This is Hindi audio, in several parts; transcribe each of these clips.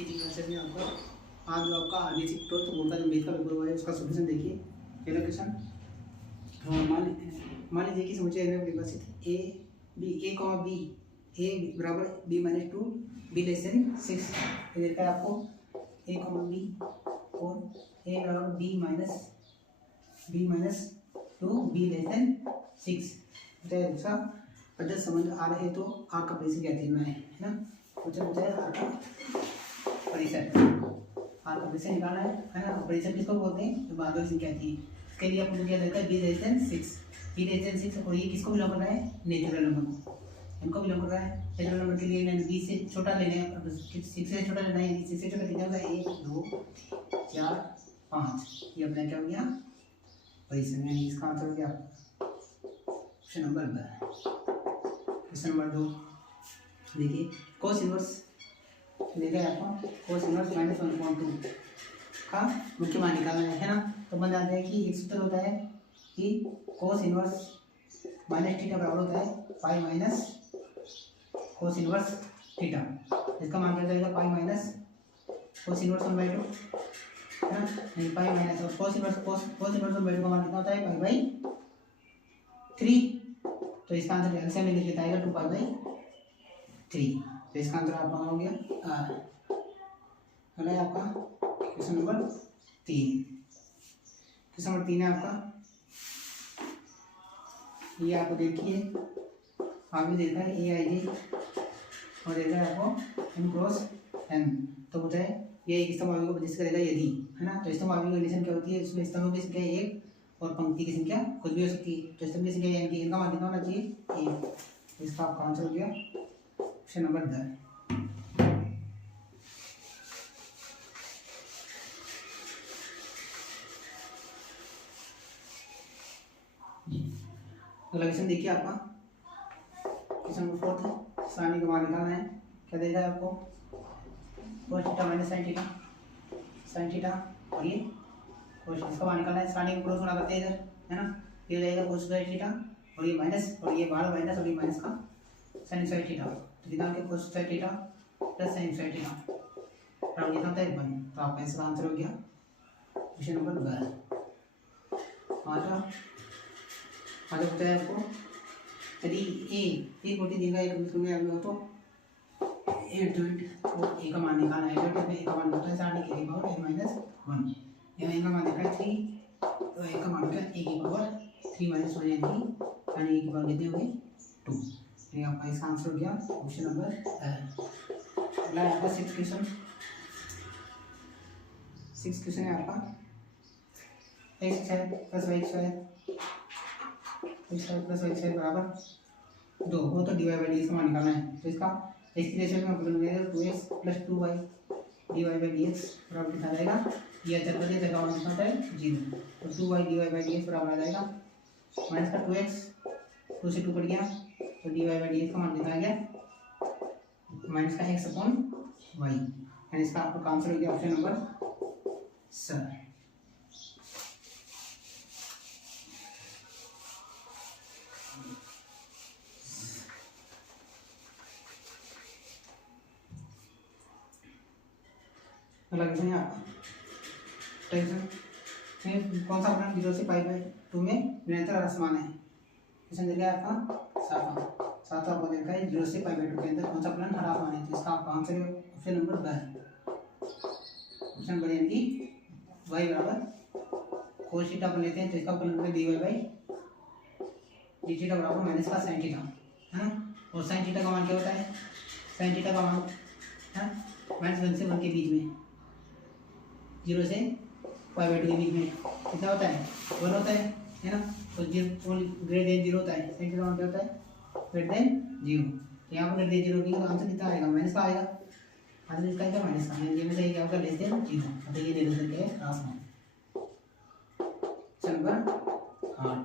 टीचिंग क्लासेस में आपका आज जो आपका आरबीसी 12th बोर्ड का जो मैथ का पेपर हुआ है उसका सॉल्यूशन देखिए। पहला क्वेश्चन, मान लीजिए कि समुच्चय में परिभाषित A B A comma B A बराबर B minus 2 B less than 6 देखा है आपको ए कॉमा बी और ए बराबर B minus 2 B less than 6 दूसरा अदर संबंध आ रहे तो आर का परिसर क्या देना है ना। तो चलो आर का परिसर निकालना है ना। परिसर किसको बोलते हैं तो बादल संख्या थी। इसके लिए आपको क्या लगता है बी लेस देन 6 और ये किसको बिलोंग कर रहा है नेचुरल नंबर को, इनको बिलोंग कर रहा है। नेचुरल नंबर के लिए मैंने बी से छोटा लेना है, 6 से छोटा लेना है। 6 से छोटा कितना होगा 1 2 4 5 ये अपना क्या हो गया परिसर। यानी इसका आंसर हो गया ऑप्शन नंबर ब। क्वेश्चन नंबर 2 देखिए कोस इनवर्स देखा है आपको कोस इनवर्स -1/2 का मुख्य मान निकालना है ना। तो बन जाता है कि एक सूत्र होता है कि कोस इनवर्स माइनस थीटा बराबर होता है pi minus cos inverse theta. इसका मान क्या जाएगा पाई माइनस कोस इनवर्स 1/2 है ना। यानी पाई माइनस और कोस इनवर्स 1/2 का मान कितना होता है पाई बाई 3। तो इसका आंसर एलसीएम में लिख लेता है 2 पाई बाई 3। तो इसका आंसर आपका हो गया है आपका क्वेश्चन नंबर 3। क्वेश्चन नंबर 3 है आपका, ये आपको देखिए आगे देखा है ए आई जी और देखा है आपको एन क्रॉस एन। तो बताए ये एक स्तंभ को प्रदर्शित करेगा यदि है ना। तो स्तंभ की कंडीशन क्या होती है, इसमें स्तंभों की संख्या 1 और पंक्ति की संख्या कुछ भी हो सकती है। तो स्तंभ की संख्या यानी कि इनका मान कितना होना चाहिए 1। इसका आपका आंसर हो गया ऑप्शन नंबर 10। अगला क्वेश्चन देखिए आपका क्वेश्चन नंबर 4 सारणी का मान निकालना है। क्या देखा है आपको cos theta minus sin theta और ये cos इसका मान निकालना है। सारणी को क्रॉस गुणा करते हैं इधर है ना। ये हो जाएगा cos स्क्वायर थीटा और ये माइनस और ये बाहर माइनस और ये माइनस का sin स्क्वायर थीटा। तो कितना के cos square theta plus sin square theta और कितना होता है 1। तो आपका इसका आंसर हो गया क्वेश्चन नंबर 12। आगे बताया आपको यदि ए कोटि दिया एक वृत्त में अवयव तो 8 जॉइंट और ए का मान निकालना है। जॉइंट में ए का मान होता है सारणी के पावर a-1। यहाँ ए का मान देखा है 3 तो ए का मान होता है a की पावर 3 - 1 यानी सारणी ए की पावर कितनी होगी 2। ये आपका इसका आंसर हो गया ऑप्शन नंबर अगला है आपका 6 क्वेश्चन है आपका x² + y² बराबर 2 हो तो dy/dx का मान निकालना है। तो इसका x की रेशियो में बदल देंगे 2x + 2y dy/dx बराबर कितना जाएगा ये अचर का जगह मान कितना होता है 0। तो 2y dy/dx बराबर आ जाएगा माइनस का 2x 2 से 2 कट गया तो dy/dx का मान कितना आ गया माइनस का x/y। यानी इसका आपका आंसर हो गया ऑप्शन नंबर सर। अगला क्वेश्चन है आपका टेंशन कौन सा अपना 0 से π/2 में निरंतर आसमान है। क्वेश्चन देखा है आपका सातवां आपको देखा है 0 से π/2 के अंदर कौन सा प्लान हरा आसमान है। तो इसका आपका आंसर है ऑप्शन नंबर ब। ऑप्शन नंबर यानी कि y बराबर cos थीटा अपन लेते हैं तो इसका प्लान होगा dy/d थीटा बराबर माइनस का sin थीटा है ना। और sin थीटा का मान क्या होता है sin थीटा का मान है -1 से 1 के बीच में 0 से π/2 के बीच में कितना होता है 1 होता है ना। तो ग्रेटर देन 0 होता है। sin थीटा का मान क्या होता है ग्रेटर देन 0। तो यहाँ पर ग्रेटर देन 0 की तो आंसर कितना आएगा माइनस का आएगा। आंसर इसका क्या माइनस का है। ये में सही क्या होगा लेस देन 0। तो ये निरंतर के आसमान नंबर 8।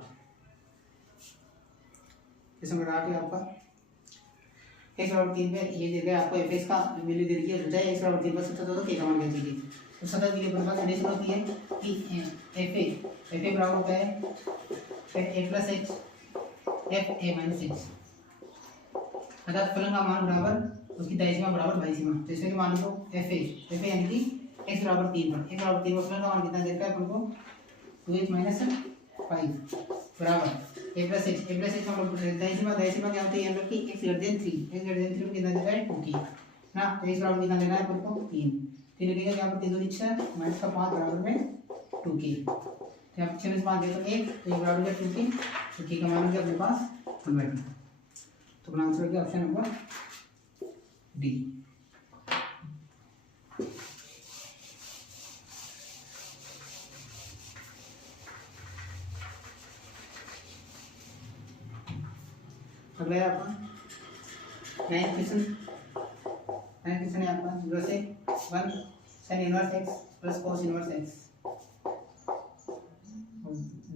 इस नंबर 8 है आपका x बराबर 3 पे ये दे दिया आपको fx का वैल्यू दे दी है। बताइए x बराबर 3 पर सतत हो तो k का मान क्या चाहिए। तो सतत के लिए अपने पास कंडीशन होती है कि fa बराबर होता है a + x f a - x अर्थात फलन का मान बराबर उसकी दाईं बराबर बाईं सीमा। तो इसमें मान लो एफ ए यानी कि x बराबर 3 पर, x बराबर 3 पर का मान कितना दे रखा है अपन को 2x माइनस 5 बराबर a प्लस x हम लोग दाईं सीमा क्या होती है हम लोग की x ग्रेटर देन 3 में कितना दे रहा है 2k ना। तो x बराबर कितना देना है अपन को 3 लगेगा यहाँ पर 3 2 6 माइनस का 5 बराबर में 2k। तो यहाँ पर 6 में 5 दे तो 1 तो ये बराबर क्या 2k। तो k का मान हो गया अपने पास 1/2। तो अपना आंसर हो गया ऑप्शन नंबर डी। अगला है आपका 9th क्वेश्चन है आपका 0 से 1 sin inverse x plus cos inverse x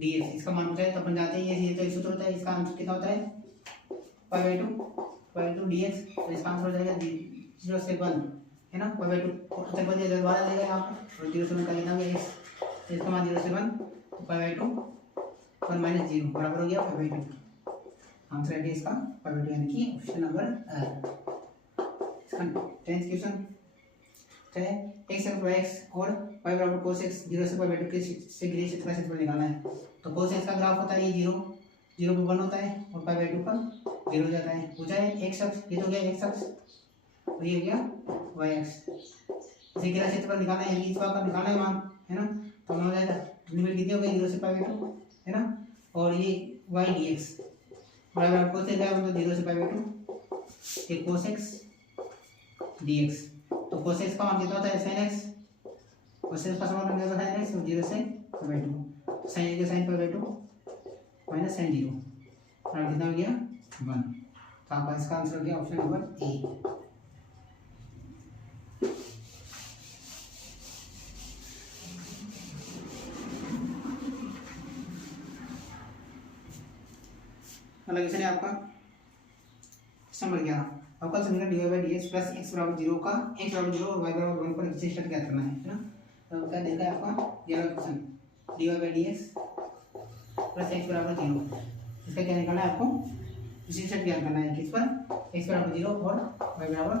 dx। इसका मान होता है तो अपन जानते हैं ये तो सूत्र होता है। इसका आंसर कितना होता है pi/2 dx। तो इसका आंसर हो जाएगा 0 से 1 है ना pi/2 उत्तर बदले दोबारा देगा यहाँ पर और 0 से 1 का कितना होगा x। तो इसका मान 0 से 1 तो pi/2 1 माइनस 0 बराबर हो गया pi/2। आंसर है इसका pi/2 यानी कि ऑप्शन नंबर इसका 10th क्वेश्चन है x बराबर x और y बराबर cos x 0 से pi/2 के से ग्रीन क्षेत्र का क्षेत्रफल निकालना है। तो cos x का ग्राफ होता है ये 0 पे 1 होता है और pi/2 पर 0 हो जाता है। पूछा है x अक्ष, ये तो गया x अक्ष और ये हो गया y अक्ष। इसे ग्रीन क्षेत्रफल निकालना है यानी इसका निकालना है मान है ना। तो हो जाएगा लिमिट कितनी हो गई 0 से pi/2 है ना और ये y dx बराबर cos x है तो 0 से pi/2 ये cos x dx। तो cos x का मान कितना होता है sin x cos x का समान हो गया sin x 0 से pi/2 sin x sin pi/2 minus sin 0 और कितना हो गया 1। तो आपका इसका आंसर हो गया ऑप्शन नंबर ए। अगला क्वेश्चन है आपका नंबर 11 अवकल समीकरण dy/dx प्लस x बराबर 0 का x बराबर 0 और y बराबर 1 पर विशिष्ट ज्ञात करना है ना। तो क्या देखा है आपका 11वां क्वेश्चन dy/dx प्लस x बराबर 0 इसका क्या निकालना है आपको विशिष्ट ज्ञात करना है किस पर x बराबर 0 और y बराबर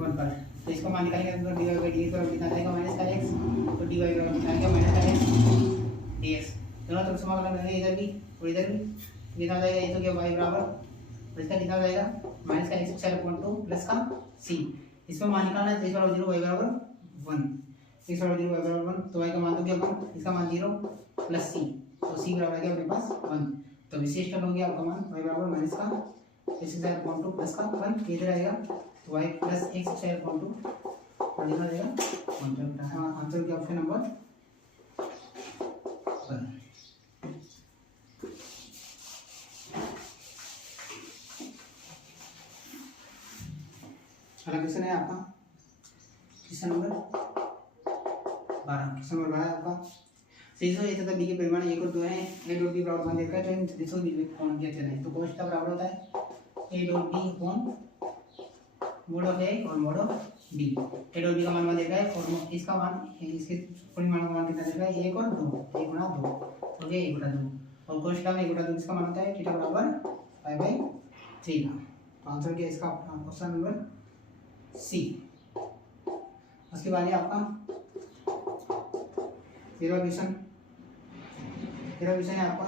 1 पर। तो इसका मान निकालेंगे तो dy/dx बराबर कितना आएगा माइनस का x तो dy बराबर कितना आएगा माइनस का x dx। दोनों तरफ समाकलन करेंगे इधर भी और इधर भी कितना जाएगा ये तो क्या y बराबर इसका कितना जाएगा माइनस का x स्क्वायर अपॉन 2 प्लस का c। इसमें मान निकालना है x बराबर 0 y बराबर 1 x बराबर 0 y बराबर 1 तो y का मान तो क्या होगा इसका मान 0 प्लस c तो c बराबर आ गया अपने पास 1। तो विशेष हो गया आपका मान y बराबर माइनस का x स्क्वायर अपॉन 2 प्लस का 1 इधर आएगा तो y plus x square upon 2 और इधर आएगा 1। हां आंसर क्या ऑप्शन नंबर 1। अगला क्वेश्चन है आपका क्वेश्चन नंबर 12 है आपका सदिशों a तथा b के परिमाण 1 और 2 हैं। a डॉट b बराबर मान देखा है तो इन सदिशों के बीच कौन क्या चले तो cos का बराबर होता है a dot b upon mode of a और mode of b। a dot b का मान देखा है और इसका मान इसके परिमाण का मान कितना देखा है 1 और 2 1 गुना 2 हो गया 1 बटा 2 और cos का 1 बटा 2 इसका मान होता है थीटा बराबर π/3 का। तो आंसर क्या इसका ऑप्शन नंबर सी। उसके बाद आपका 13वां क्वेश्चन है आपका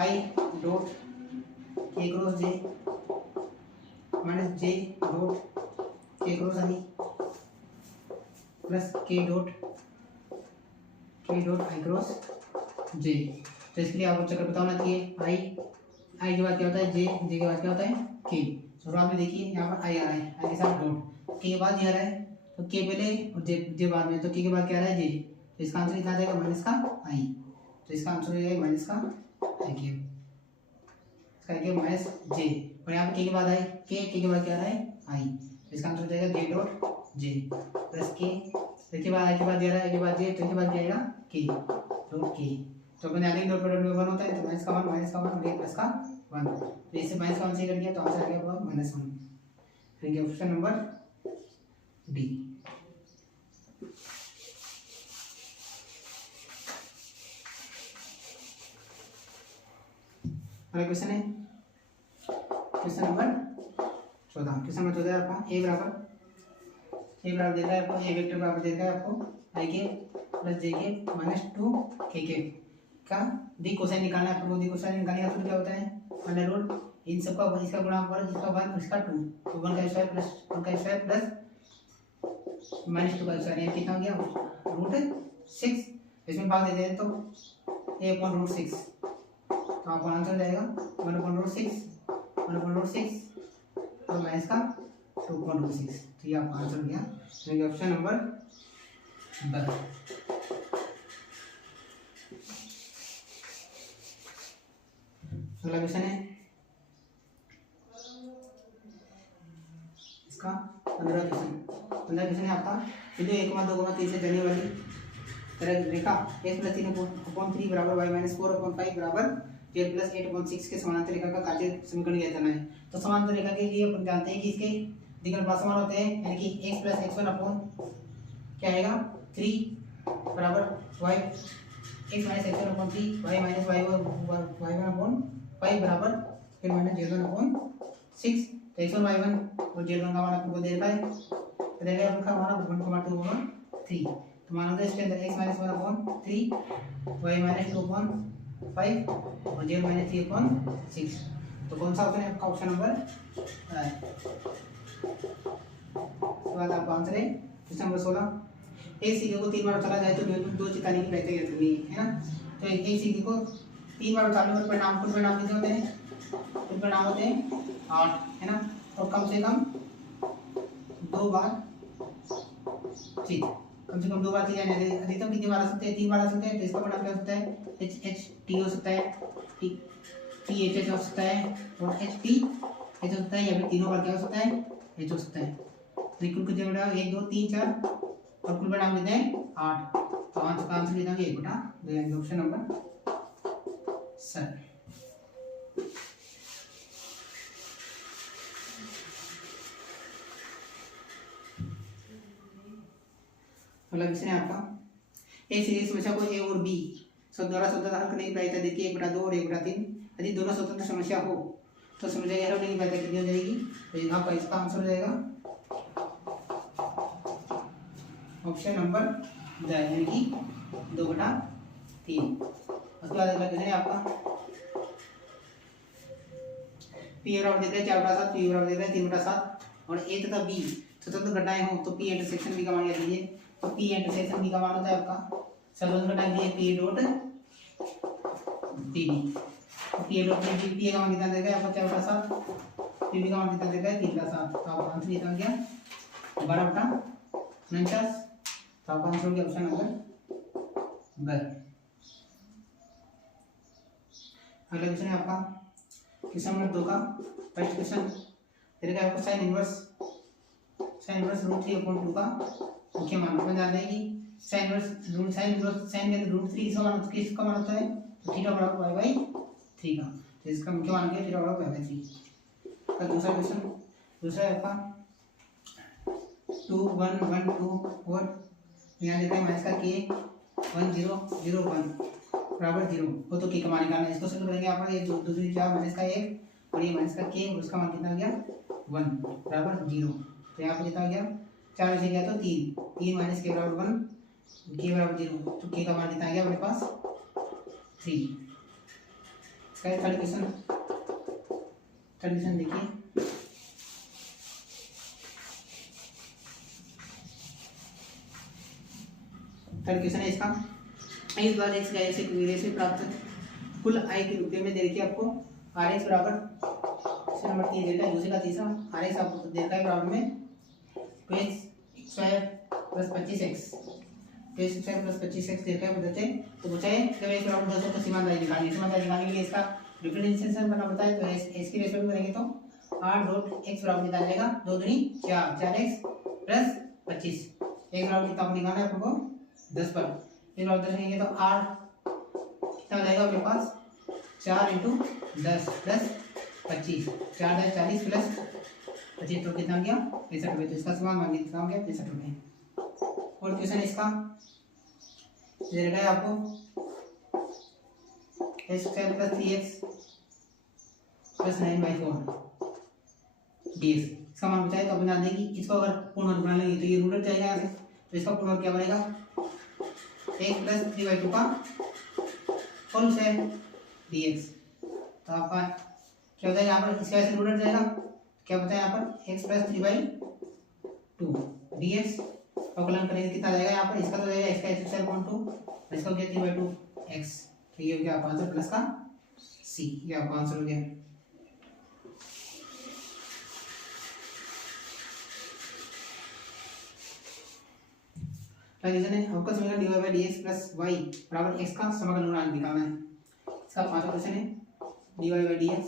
आई डॉट के क्रॉस जे माइनस जे डॉट के क्रॉस आई प्लस के डॉट आई क्रॉस जे। तो इसके लिए आपको चक्कर पता होना चाहिए आई के बाद क्या होता है जे के बाद क्या होता है के। शुरुआत में देखिए यहाँ पर आई आ रहा है आई के साथ डॉट के बाद ये आ रहा है तो के पहले और जे बाद में तो के बाद क्या आ रहा है जे। तो इसका आंसर कितना आ जाएगा माइनस का आई। तो इसका आंसर हो जाएगा माइनस का आई क्यूब इसका आई क्यूब माइनस जे और यहाँ पे के बाद आई के बाद क्या आ रहा है आई। तो इसका आंसर हो जाएगा जे डॉट जे प्लस के बाद आई के बाद दे रहा है आई के बाद जे तो के बाद क्या आएगा के डॉट के। तो अपन आगे डॉट प्रोडक्ट में 1 होता है तो माइनस का 1 और प्लस का 1 तो इससे माइनस का 1 से कट गया तो आंसर आ गया -1 ठीक है ऑप्शन नंबर डी। अगला क्वेश्चन है क्वेश्चन नंबर 14। क्वेश्चन नंबर 14 आपका ए बराबर देता है आपको, ए वेक्टर बराबर देता है आपको आई के प्लस जे के माइनस 2 के का दी कोसाइन निकालना है आपको। दी कोसाइन निकालने का सूत्र क्या होता है, अंडर रूट इन सबका इसका गुणा 1, इसका 1 और इसका 2, तो 1 का स्क्वायर प्लस 1 का स्क्वायर प्लस माइनस 2 का स्क्वायर, ये कितना हो गया रूट 6। इसमें भाग दे दें तो a अपॉन रूट 6, तो आपका आंसर जाएगा 1 अपॉन रूट 6 और माइनस का 2 अपॉन रूट 6, तो ये आपका आंसर हो गया। तो ऑप्शन नंबर ब। अगला क्वेश्चन है इसका 15 क्वेश्चन है आपका। बिंदु 1, 2, 3 से जाने वाली तरह रेखा x प्लस 3/3 बराबर y माइनस 4/5 बराबर z प्लस 8/6 के समानांतर रेखा का कार्य समीकरण ज्ञात करना है। तो समांतर रेखा के लिए अपन जानते हैं कि इसके दिग्गज पास समान होते हैं, यानी कि x प्लस x1 अपॉन क्या आएगा 3 बराबर y x minus x1 upon 3 y minus y1 upon 5 बराबर फिर माइनस z1 अपॉन 6। तो x1 y1 और z1 का मान आपको दे रखा है, तो देखिए आपका मान 1,2/3। तो मान लो इसके अंदर x minus 1 upon 3 y minus 2 upon 5 और z माइनस 3 अपॉन 6। तो कौन सा ऑप्शन है आपका, ऑप्शन नंबर है। उसके बाद आपका आंसर है क्वेश्चन नंबर 16। एक सिक्के को 3 बार उछाला जाए तो दो चिताने की प्रत्येक करनी है ना। तो एक सिक्के को 3 बार उछालने पर परिणाम कितने होते हैं, कुल परिणाम होते हैं 8 है ना। तो कम से कम 2 बार ठीक, कम से कम 2 बार की जाने, अधिकतम कितनी बार आ सकते हैं, 3 बार आ सकते हैं। तो इसका परिणाम क्या हो सकता है, एच एच टी हो सकता है, टी एच एच हो सकता है और एच टी एच हो सकता है, या फिर तीनों बार क्या हो सकता है, एच हो सकता है। तो कुल कितने बड़ा 1 2 3 4 और कुल परिणाम कितने हैं 8। तो आंसर कितना है 1/2, यानी ऑप्शन नंबर 7। अगला क्वेश्चन है आपका, एक सीरीज समस्या को ए और बी द्वारा स्वतंत्र हल करने की प्रायिकता देखिए 1/2 और 1/3। यदि दोनों स्वतंत्र समस्या हो तो समस्या हल करने की प्रायिकता कितनी हो जाएगी, तो आपका इसका आंसर हो जाएगा ऑप्शन नंबर द, यानी कि 2/3। उसके बाद अगला क्वेश्चन है आपका, पी बराबर देता है 4/7, पी बराबर देता है 3/7 और ए तथा बी स्वतंत्र घटनाएं हो तो पी इंटरसेक्शन बी का मान ज्ञात कीजिए। तो पी इंटरसेक्शन बी का मान होता है आपका सर्वंत्र घटना के लिए P dot P B. P dot P B, P का मान कितना देगा आपका 4/7, पी बी का मान कितना देगा 3/7। तो आपका आंसर कितना हो गया 12/49। तो आपका आंसर हो गया ऑप्शन नंबर ब। अगला क्वेश्चन है आपका क्वेश्चन नंबर 2 का फर्स्ट क्वेश्चन देखिए आपको साइन इनवर्स √3/2 का मुख्य मान। अपन जानते हैं कि साइन के अंदर √3 किसका मान होता है, तो थीटा बराबर y/3 का। तो इसका मुख्य मान क्या, थीटा बराबर y/3 का। दूसरा है आपका 2 1 1 2 और यहाँ देता है माइनस का k 1 0 0 1 बराबर 0 हो तो k का मान निकालना है। इसको सिंपल करेंगे आप, ये दूसरी 4 माइनस का 1 और ये माइनस का k, उसका मान कितना हो गया 1 बराबर 0। तो यहाँ पे कितना हो गया 4 से गया तो 3 माइनस k बराबर 1, k बराबर 0, तो k का मान कितना आ गया अपने पास 3। इसका थर्ड क्वेश्चन देखिए, थर्ड क्वेश्चन है इसका, इस बार x का से प्राप्त कुल आय के रुपये में दे रखी है आपको आर एक्स बराबर क्वेश्चन नंबर 3 दे रखा है। दूसरे का तीसरा आर एक्स आपको दे रखा है बराबर में 2x² plus 25x, 2x² plus 25x दे रखा है बदलते। तो पूछा है जब x बराबर 200 तो सीमांत राशि निकालनी है। सीमांत राशि निकालने के लिए इसका डिफरेंशिएशन करना पड़ता है। तो x की रेशो में करेंगे तो 8 बराबर कितना जाएगा 2 दूनी 4, 4x प्लस 25, x बराबर कितना निकालना है आपको 10 पर। फिर और 10 लेंगे तो 8 कितना जाएगा अपने पास 4 × 10 प्लस 25, 4 10 40 प्लस 25, तो कितना गया 65 रुपये। तो इसका समान मान कितना हो गया 65 रुपये। और क्वेश्चन इसका दे रखा है आपको x² plus 3x plus 9/4 dx। इसका मान बताए तो अपन जान देंगे इसको अगर पूर्ण वर्ग बना लेंगे तो ये रूट जाएगा यहाँ से, तो इसका पूर्ण वर्ग क्या बनेगा x प्लस 3/2 का होल स्क्वायर dx। तो आपका क्या होता है यहाँ पर इसका ऐसे रूट जाएगा, क्या होता है यहाँ पर x प्लस 3/2 dx अवकलन करेंगे कितना जाएगा यहाँ पर, इसका तो जाएगा x का x स्क्वायर अपॉन 2, इसका हो गया 3/2x, तो ये हो गया आपका आंसर प्लस का c, ये आपका आंसर हो गया। रीजन है आपका समीकरण dy by dx plus y बराबर x का समाकलन गुणांक निकालना है। इसका पांचवा क्वेश्चन है dy by dx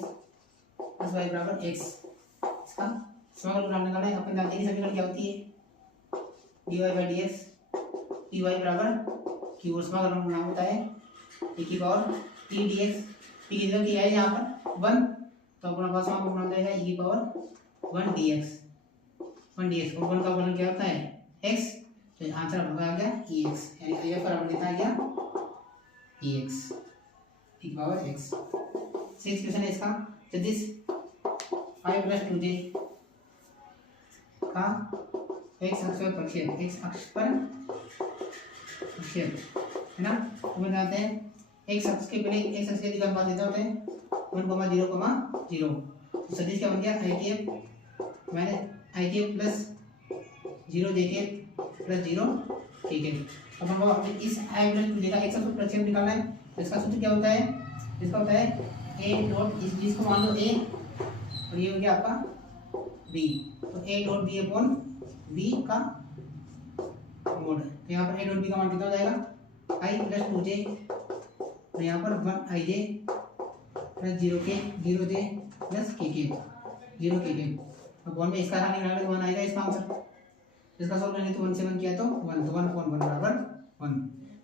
plus y बराबर x, इसका समाकलन गुणांक निकालना है। अपन जानते हैं समीकरण क्या होती है dy by dx dy बराबर q और समाकलन गुणांक होता है e की पावर t dx, t की जगह क्या है यहाँ पर 1, तो अपना पास समाकलन गुणांक आएगा e की पावर 1 dx और 1 का अवकलन क्या होता है x, तो आंसर आपका आ गया ex, यानी f बराबर कितना आ गया ex e की पावर x। 6 क्वेश्चन है इसका, जदिस 5 + 2j का x अक्ष पर प्रक्षेप, x अक्ष पर प्रक्षेप है ना, तो बताते हैं x अक्ष के पहले x अक्ष के दिशा में देता होते हैं 1, 0, 0, तो सदिश क्या बन गया itf minus itf plus 0jkf plus 0 ठीक है। अब हम अपने इस i प्लस 2j का x अक्ष पर प्रक्षेप निकालना है, तो इसका सूत्र क्या होता है, इसका होता है a डॉट इस चीज को मान लो a और ये हो गया आपका b, तो a dot b upon b का मोड, तो यहाँ पर a डॉट b का मान कितना हो जाएगा i प्लस 2j, तो यहाँ पर 1ij plus 0j plus kk 0kk, अब वन में इसका मान निकालना तो 1 आएगा इसका आंसर, इसका सॉल्व करेंगे तो 1 से 1 किया तो 1, तो 1 अपॉन 1 बराबर 1,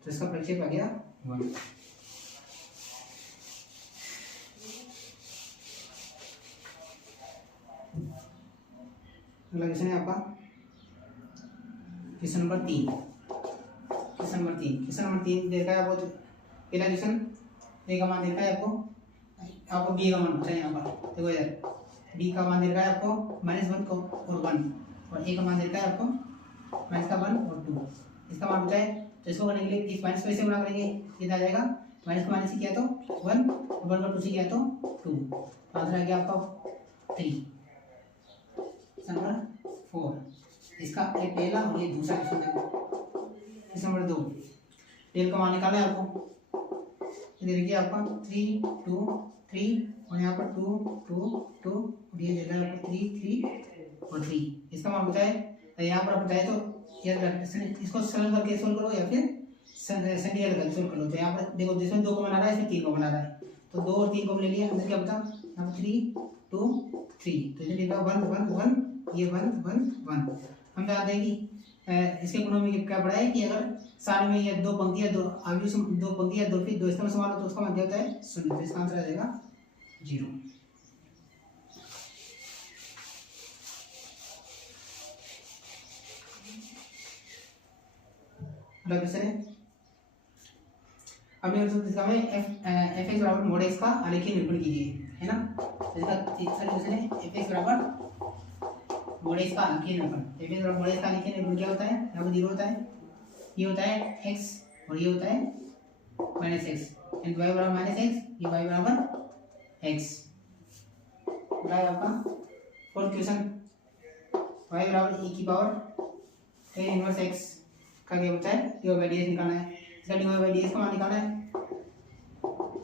तो इसका प्रक्षेप आ गया 1। अगला क्वेश्चन है आपका क्वेश्चन नंबर 3, क्वेश्चन नंबर 3 देखा है आपको, पहला क्वेश्चन a का मान देखा है आपको b का मान पूछा है यहाँ पर, देखो यार b का मान देखा है आपको -1 और 1, और a का मान देखा है आपको -1 और 2, इसका मान पूछा है, तो इसको करने के लिए इस माइनस को ऐसे गुणा करेंगे, कितना आ जाएगा माइनस को माइनस से किया तो 1 और 1 को 2 से किया तो 2, आंसर आ गया आपका 3, नंबर 4। इसका एक पहला और ये दूसरा क्वेश्चन देखो, क्वेश्चन नंबर 2 डेल का मान निकालना है आपको, ये देखिए आपका 3 2 3 और यहाँ पर 2 2 2 और ये दे रहा है आपको 3 3 और 3, इसका मान बताए, यहाँ पर आप बताए तो यार इसको सरल करके सोल्व करो या फिर संडीएल करके सोल्व करो, तो यहाँ पर देखो जिसमें 2 को बना रहा है इसमें 3 को बना रहा है, तो 2 और 3 को ले लिया, अंदर क्या बता यहाँ पर 3 2 3, तो इसे लिखा 1 1 1, ये 1 1 1। हम जानते हैं कि इसके गुणों में क्या पढ़ा है कि अगर सारे में ये 2 पंक्तियां 2 आयु 2 पंक्तियां 2 फिर 2 इसका समान हो तो उसका मान क्या होता है 0, तो इसका आंसर आ जाएगा 0। अगला क्वेश्चन है, अब इसका हमें f(x) बराबर mod x का आलेखीय निरूपण कीजिए, है ना, तो इसका तीसरा क्वेश्चन है f(x) बराबर mod x का आलेखीय निरूपण, f(x) बराबर mod x का आलेखीय निरूपण क्या होता है, यहाँ पर 0 होता है, ये होता है x और ये होता है -x, y बराबर -x, ये y बराबर x, है आपका। फोर्थ क्वेश्चन y बराबर e की पावर tan इनवर्स x का क्या होता है dy by dx निकालना है, इसका dy by dx का मान निकालना है,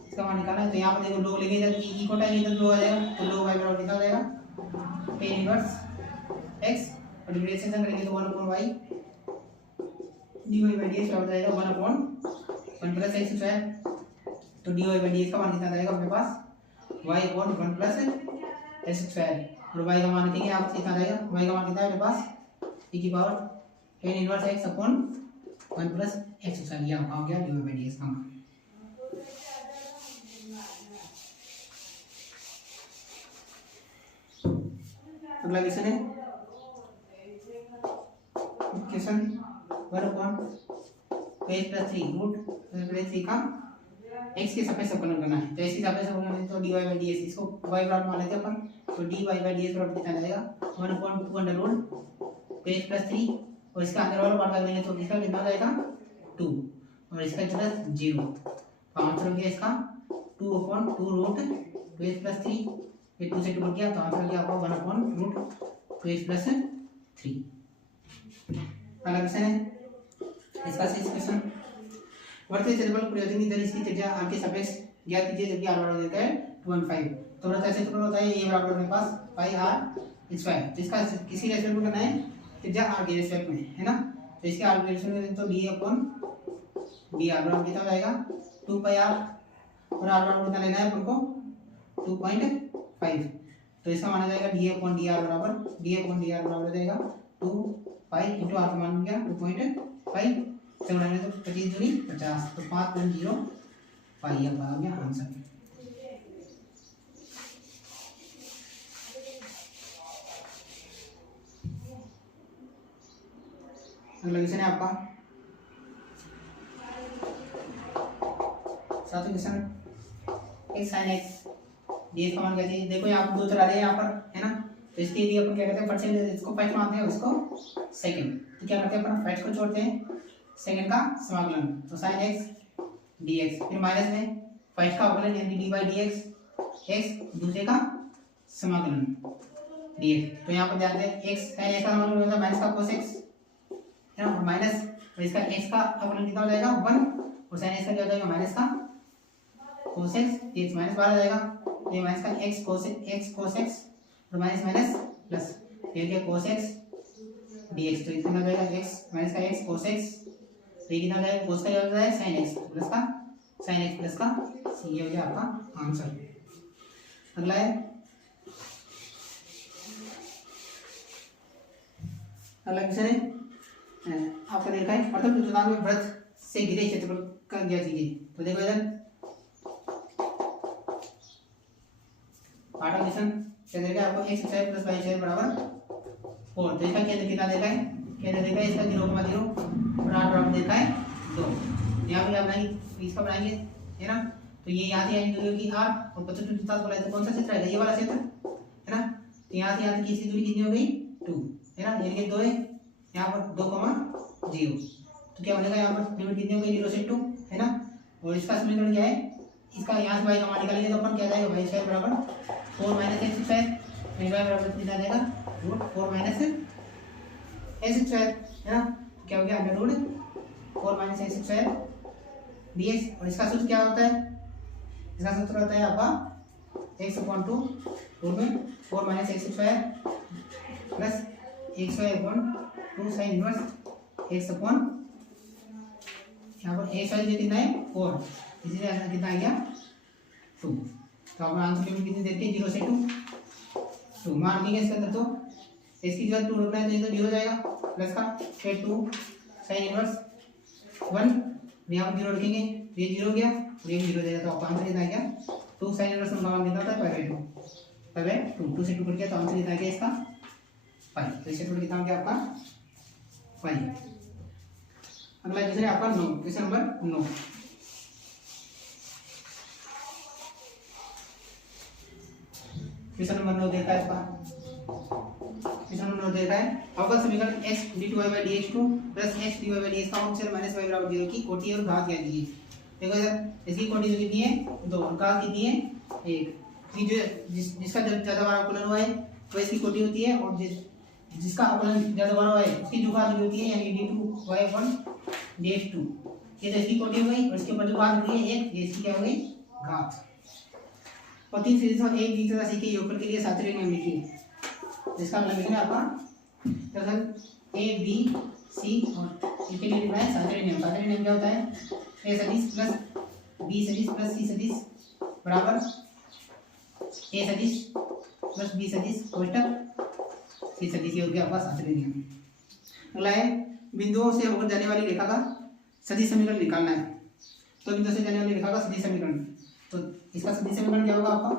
इसका मान निकालना है, तो यहाँ पर देखो log लेके जब e को tan इधर log आ जाएगा तो log y बराबर निकाल जाएगा tan इनवर्स x और डिफरेंशिएशन करेंगे तो 1/y dy by dx बराबर जाएगा 1/1 प्लस x स्क्वायर, तो dy by dx का मान कितना जाएगा अपने पास y upon 1 plus x square, और y का मान देंगे आप कितना जाएगा, y का मान कितना है अपने पास e की power tan inverse x upon 1 plus x square, ये आपका हो गया dy by dx का मान। अगला क्वेश्चन है क्वेश्चन 1/3 रूट 3 का x के सापेक्ष अवकलन करना है, तो x के सापेक्ष अवकलन है तो dy by dx, इसको y बराबर मान लेते हैं अपन तो D Y by D X बराबर कितना जाएगा 1/2 अंडर रूट 2x प्लस 3 और इसका अंदर वाला पार्ट कर देंगे तो इसका कितना जाएगा 2 और इसका कितना 0। तो आंसर हो गया इसका 2/2 रूट 2x प्लस 3, ये 2 से 2 कट गया तो आंसर हो गया आपका 1/2 रूट 2x प्लस 3। अगला क्वेश्चन है इसका 6 क्वेश्चन। वर्तमान क्षेत्रफल प्रयोजन इधर इसकी त्रिज्या r के सापेक्ष ज्ञात कीजिए जबकि r बराबर देता है 215। तो वृत्त क्षेत्रफल होता है a बराबर अपने पास पाई r स्क्वायर, तो इसका किसी रेस्पेक्ट में करना है त्रिज्या r के रेस्पेक्ट में, है ना। तो इसके r के रेस्पेक्ट में तो d अपॉन dr बराबर कितना आएगा 2 पाई r और r बराबर कितना लेना है अपन को 2.5। तो इसका माना जाएगा d अपॉन dr बराबर हो जाएगा 2 पाई इंटू r का मान हो गया 2.5 से बढ़ाने तो 25 दूनी 50 तो 5.0 पाई अब आ गया आंसर। अगला क्वेश्चन है आपका 7वां क्वेश्चन एक sin x dx का मान क्या चाहिए। देखो यहाँ पर दो चला रहे हैं यहाँ पर, है ना। तो इसके लिए अपन क्या करते हैं फर्स्ट इसको फर्स्ट मानते हैं इसको सेकंड, तो क्या करते हैं अपन फर्स्ट को छोड़ते हैं सेकंड का समाकलन, तो sin x dx फिर माइनस में फर्स्ट का अवकलन यानी dy dx x दूसरे का समाकलन dx। तो यहाँ पर ध्यान दें x sin x का समाकलन होता है माइनस का cos x, है ना, माइनस तो इसका x का अवकलन कितना हो जाएगा 1 और sin x का क्या हो जाएगा माइनस का cos x dx माइनस बाहर आ जाएगा, ये माइनस का x cos x और माइनस माइनस प्लस ये क्या cos x dx, तो इतना हो जाएगा x माइनस का x cos x, तो ये कितना हो जाएगा cos का क्या होता है sin x प्लस का sin x प्लस का ये हो गया आपका आंसर। अगला है अगला क्वेश्चन है आपका देखा है मतलब चतुर्थांश में वृत्त से घिरे क्षेत्रफल का ज्ञात कीजिए। तो देखो इधर आठवां क्वेश्चन क्या देगा आपको x square plus y square बराबर 4। तो इसका केंद्र कितना देखा है, केंद्र देखा है इसका 0,0 और r बराबर देखा है 2। यहाँ पे बनाएंगे इसका बनाएंगे, है ना। तो ये यहाँ से आएंगे दूरी की r और 25 चतुर्थांश बोला तो कौन सा क्षेत्र है ये वाला क्षेत्र, है ना। तो यहाँ से की इसकी दूरी कितनी हो गई 2, है ना, यानी कि 2 है यहाँ पर 2,0। तो क्या बनेगा यहाँ पर लिमिट कितनी हो गई 0 से 2, है ना। और इसका समीकरण क्या है, इसका यहाँ से y का मान निकालेंगे तो अपन क्या जाएगा y स्क्वायर बराबर 4 माइनस x स्क्वायर, y बराबर कितना जाएगा रूट 4 माइनस x स्क्वायर, है ना। तो क्या हो गया under root 4 minus x square dx। और इसका सूत्र क्या होता है, इसका सूत्र होता है आपका x अपॉन 2 रूट में 4 minus x square plus x square upon 2 sine inverse x upon यहाँ पर x वाली कितना है 4, इसलिए आंसर कितना आ गया 2। तो अपना आंसर लिमिट कितनी देते हैं 0 से 2 मान लेंगे इसके अंदर, तो इसकी जगह 2 रखना है तो ये तो 0 हो जाएगा प्लस का फिर 2 साइन इनवर्स 1 यहाँ पर 0 रखेंगे तो ये 0 हो गया और ये 0 हो जाएगा। तो आपका आंसर कितना आ गया 2 साइन इनवर्स का मान कितना होता है पाई बाई 2 2 से 2 कट गया तो आंसर कितना आ गया इसका पाई। तो इससे टोटल कितना हो गया आपका पाई। अगला क्वेश्चन है आपका 9 क्वेश्चन नंबर 9। क्वेश्चन नंबर 9 देखा है आपका क्वेश्चन नंबर 9 देखा है अवकल समीकरण x d2y/dx2 plus x dy/dx का ऑप्शन माइनस y बराबर 0 की कोटि और घात क्या दीजिए। देखो इधर इसकी कोटि कितनी है 2 और घात कितनी है 1। ये जो जिसका ज्यादा बार अवकलन हुआ है वो इसकी कोटि होती है और जिसका अवकलन ज्यादा बार हुआ है उसकी जो घात होती है यानी d2y/dx2 ये तो इसकी कोटि हो गई और इसके ऊपर जो घात होती है 1 ये इसकी क्या हो गई घात। और 3 सीरीज और एक बीच राशि के योगफल के लिए सातवें नियम लिखिए। जिसका मतलब लिखना है आपका दरअसल ए बी सी और इसके लिए लिखना है सातवें नियम। सातवें नियम क्या होता है ए सदिश प्लस बी सदिश प्लस सी सदिश बराबर ए सदिश प्लस बी सदिश कोष्टक सी सदिश, ये हो गया आपका सातवें नियम। अगला है बिंदुओं से होकर जाने वाली रेखा का सदिश समीकरण निकालना है। तो बिंदु से जाने वाली रेखा का सदिश समीकरण, तो इसका सदिश समीकरण क्या होगा आपका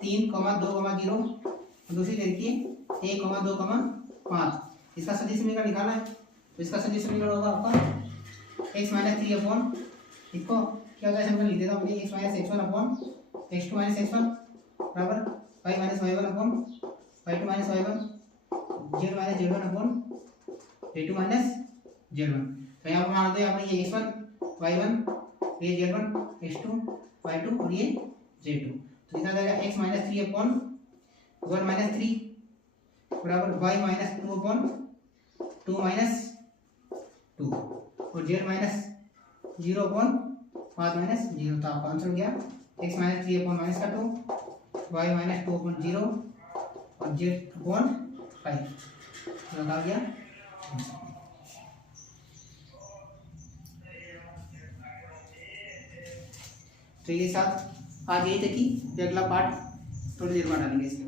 3, 2, 0 दूसरी देखिए 1, 2, 5 इसका सदिश समीकरण निकालना है। तो इसका सदिश समीकरण होगा आपका x माइनस 3 अपॉन इसको क्या होगा समीकरण लिख देता हूँ x minus x1 upon x2 minus x1 बराबर five minus Y one upon Y two minus Y one, Z minus Z one upon Z two minus Z one. तो यहाँ पर मान दो आपने ये एक्स वन वाई वन, ये Z one X two Y two और ये जेड टू। तो कितना जाएगा X minus three upon one minus three बराबर Y minus two upon two minus two और जेड माइनस जीरो अपॉन पाँच माइनस जीरो। तो आपका आंसर हो गया X minus three upon minus का two, Y minus two upon zero और जेड अपॉन फाइव। तो लगा गया। तो ये साथ आज यही तक कि अगला पार्ट थोड़ी देर बाद डालेंगे इसके।